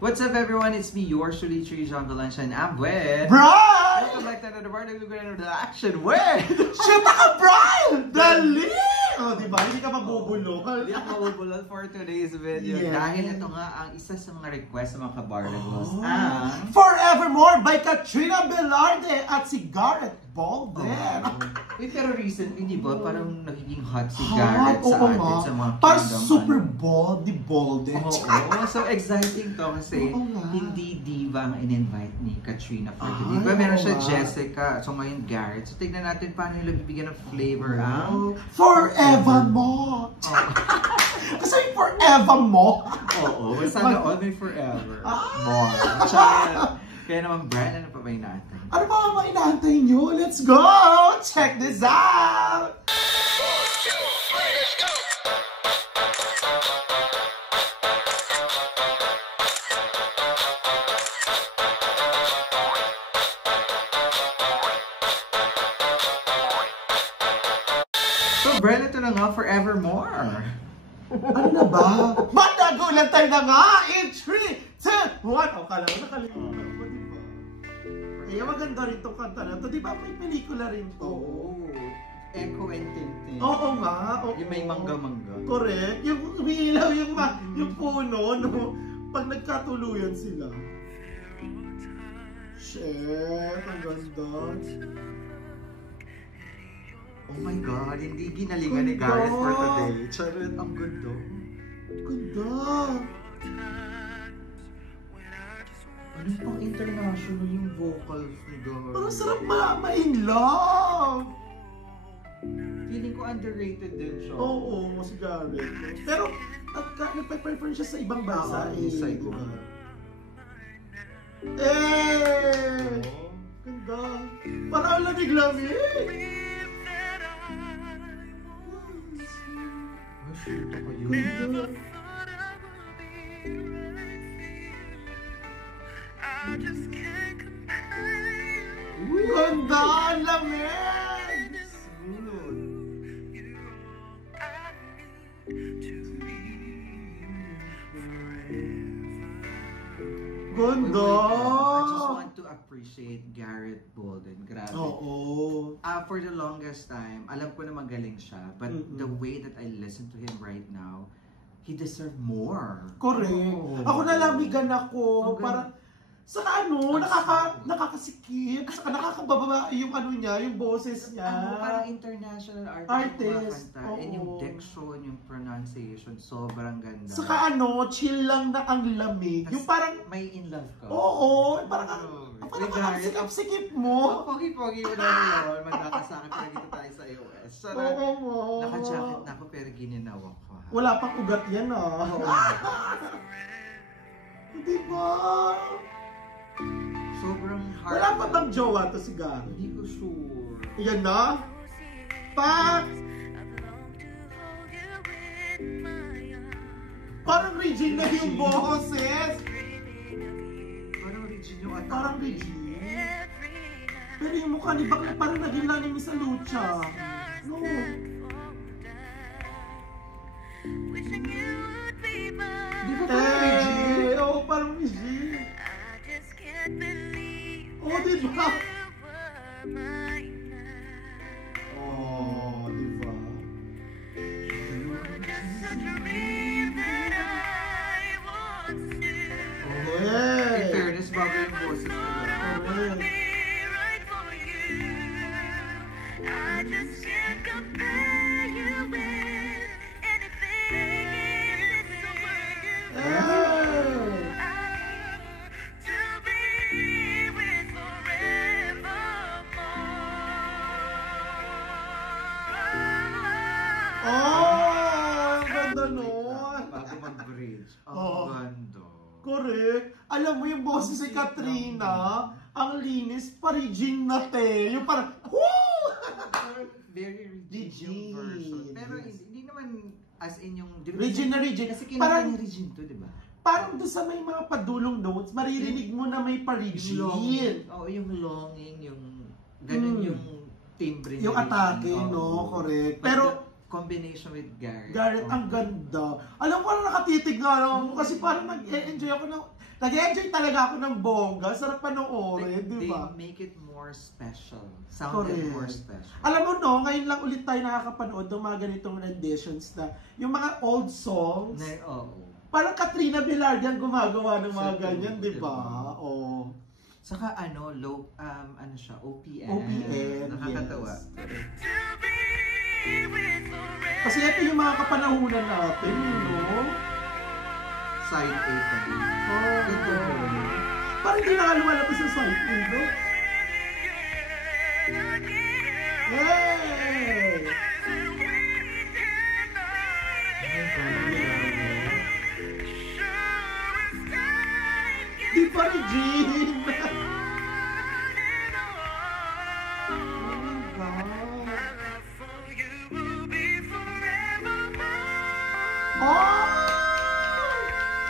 What's up everyone? It's me, yours truly, Jean Valencia, and I'm with... Brian! Welcome back to another part of the action with... Shoot ka, Brian! Dali! O, diba? Hindi ka mabubulol. Hindi ako mabubulol for today's video. Yeah. Dahil ito nga ang isa sa mga request ng mga kabarnagos. Forevermore by Katrina Velarde at si Garrett Bolden. Wait, pero recently, di ba? Parang nagiging hot si Garrett sa atin sa mga parang kingdom. super bold ni Bolden. Oo, so exciting to kasi hindi diva ang in-invite ni Katrina for today. Diba meron siya Jessica, so ngayon Garrett. So tignan natin paano nila bibigyan ng flavor ang... Forevermore! Kasi forevermore! Oo, sana all may forever. More. Kaya naman, Brian, ano pa ba inaantay? Ano ba ang inaantay nyo? Let's go! Check this out! So, Brian, ito na nga, forevermore. Ano na ba? Ba't nagulat tayo na nga? In 3, 2, 1! O, kala ko nakalimutan ko, di ba? Kaya maganda rin itong kanta na ito. Di ba may pelikula rin to? Oo. Echo and Tintin. Oo nga. Oo. Yung may mangga-mangga. Correct. Yung umiilaw yung puno, no? Pag nagkatuluyan sila. Shit, ang ganda. Oh my God, hindi ginalingan ni Garrett for today. Charot, ang ganda. Ganda. Ano pang international yung vocals ni Garrett? Parang sarap ma-in love. Feeling ko underrated din siya. Oo, si Garrett. Pero, nagpa-prefer siya sa ibang bansa. Isay ko. Ganda. Parang ang lamig-lamig. Shoot ako yun. Ganda. Ganda! Ang lamig! Ganda! I just want to appreciate Garrett Bolden. Grabe. Oo. For the longest time, alam ko na magaling siya, but the way that I listen to him right now, he deserves more. Correct. Ako nalamigan ako. Parang, saka nakakasikip. Saka nakakababa yung niya, yung boses niya. Parang international artist. And yung diction, yung pronunciation, sobrang ganda. Saka chill lang na ang lamig. Yung parang, may in love ka. oo, parang ang sikip-sikip mo. Pogi-pogi mo na yun. Magkakasakit pa dito tayo sa iOS. Oo. Naka-jacket na ako pero gininawa ko. Wala pang ugat yan Diba? Sobrang hard. Wala pa bang jowa to si Gary? Hindi ko sure. Yan na? Parang Regine na yung boses. Parang Regine yung atake. Parang Regine. Pero yung mukha ni Bakla parang naging lalim sa lucha. No. Di ba parang Regine? Oo, parang Regine. Oo, diba? Oo, diba? In fairness, bago yung boses nila. Bago mag-bridge. Ang ganda. Correct. Alam mo yung boses ni Katrina, ang linis, pa-Regine na te. Yung parang, woo! Very Regine yung version. Pero hindi naman as in yung... Regine na Regine. Kasi kinakanta ni Regine to, di ba? Parang doon sa may mga padulong notes, maririnig mo na may pa-Regine. Oo, yung longing, yung... Ganun yung timbre ni Yung atake, no? Correct. Pero combination with Garrett. Garrett, ang ganda. Alam ko parang nakatitig nga ako kasi parang nag-enjoy ako ng... Nag-enjoy talaga ako ng bongga. Sarap panoorin, di ba? They make it more special. Sounded more special. Alam mo no, ngayon lang ulit tayo nakakapanood ng mga ganitong renditions na yung mga old songs. Parang Katrina Velarde ang gumagawa ng mga ganyan, di ba? Oo. Saka ano siya, OPM. OPM, nakakatawa. Yes. Kasi ito yung mga kapanahunan natin, no? Side A pa rin. Ito. Parang hindi nakalumalapis sa side A, no? Hey! Di pa rin, Jean! Oh!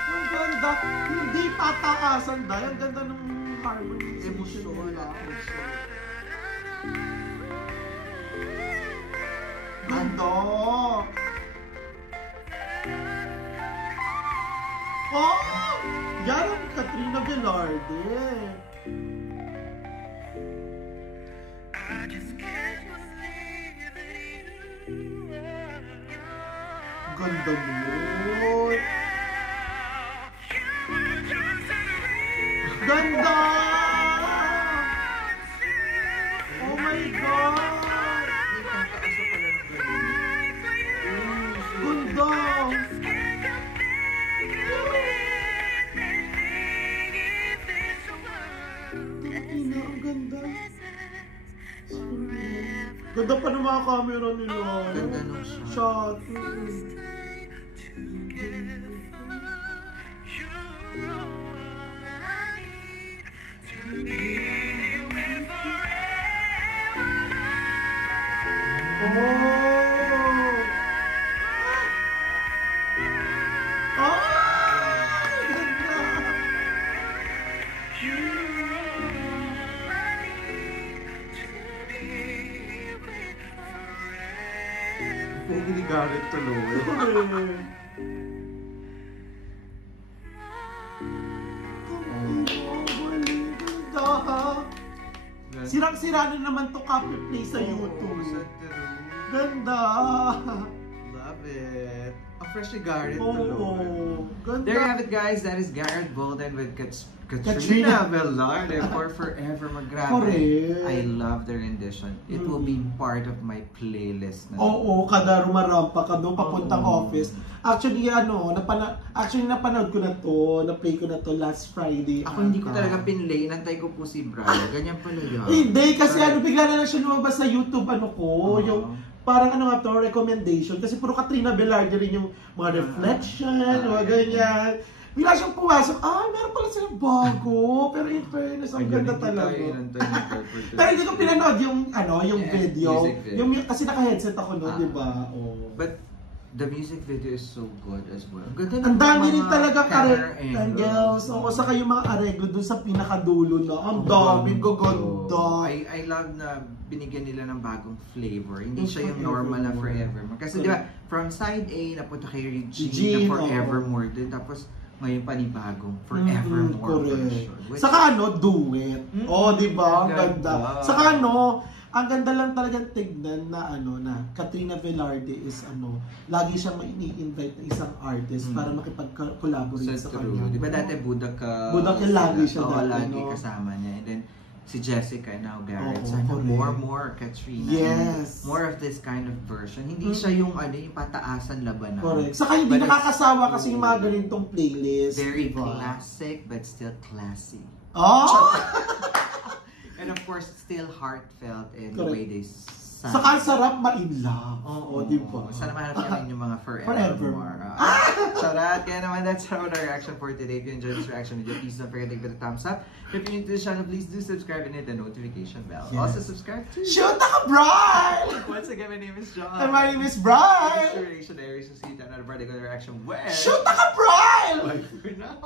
Ang ganda! Hindi pataasan dahil ang ganda ng harmony. Emosyon nila. Ganda! Oh! Yan ang Katrina Velarde. Ganda nun. Ganda! Oh my God! Ganda! Ina, ang ganda. Ganda pa ng mga camera nila. Ganda nung shot. Pwede ni Garrett tuloy. Sirang-sira na naman to copy play sa YouTube. Ganda! Love it. Ang fresh ni Garrett Oo, tuloy. ganda. There you have it, guys. That is Garrett Bolden with Katrina Velarde for Forever. Grabe. Correct. I love the rendition. It will be part of my playlist. Oo, kada rumarampa ka doon papuntang office. Actually, napanood ko na to, na-play ko na to last Friday. Ako hindi ko talaga pinlay. Inantay ko po si Brian. Ganyan pala yun. Hindi, kasi bigla na lang siya lumabas sa YouTube, yung parang recommendation. Kasi puro Katrina Velarde rin yung mga reflection, mga ganyan. Bigla siyang pumasok, meron pala silang bago. Pero in fairness, ang ganda talaga. Pero hindi ko pinanood yung video. Kasi naka-headset ako noon, di ba? But the music video is so good as well. Ang dami rin talaga angles. Saka yung mga areglo dun sa pinakadulo na. Ang dami, gaganda. I love na binigyan nila ng bagong flavor. Hindi siya yung normal na Forever. Kasi di ba, from side A, napunta kay Regine na Forevermore din. Tapos, ngayon panibagong Forevermore version. Saka duet. Di ba? Ang ganda. Saka ang ganda lang talagang tignan na Katrina Velarde is lagi siyang ini-invite na isang artist para makipag-collaborate sa kanya. Di ba dati Budak lagi siya dati. Lagi kasama niya. And then, si Jessica and now Garrett. Sana more Katrina. Yes. More of this kind of version. Hindi siya yung pataasan labanan. Correct. Saka hindi nakakasawa kasi yung mga ganitong playlist. Very classic but still classy. And of course, still heartfelt in the way they sang. Saka sarap ma-in-love. Di ba? Sana mahanap namin yung mga Forevermore. Charat! Kaya naman, that's our reaction for today. If you enjoyed this reaction video, please don't forget to give it a thumbs up. If you're new to the channel, please do subscribe and hit the notification bell. Yes. Also subscribe to Shoot Naka Brian! Once again, my name is John. And my name is Brian! This is Reaction Diaries. So see you to another particular reaction where... Shoot Naka Brian! Bye for now.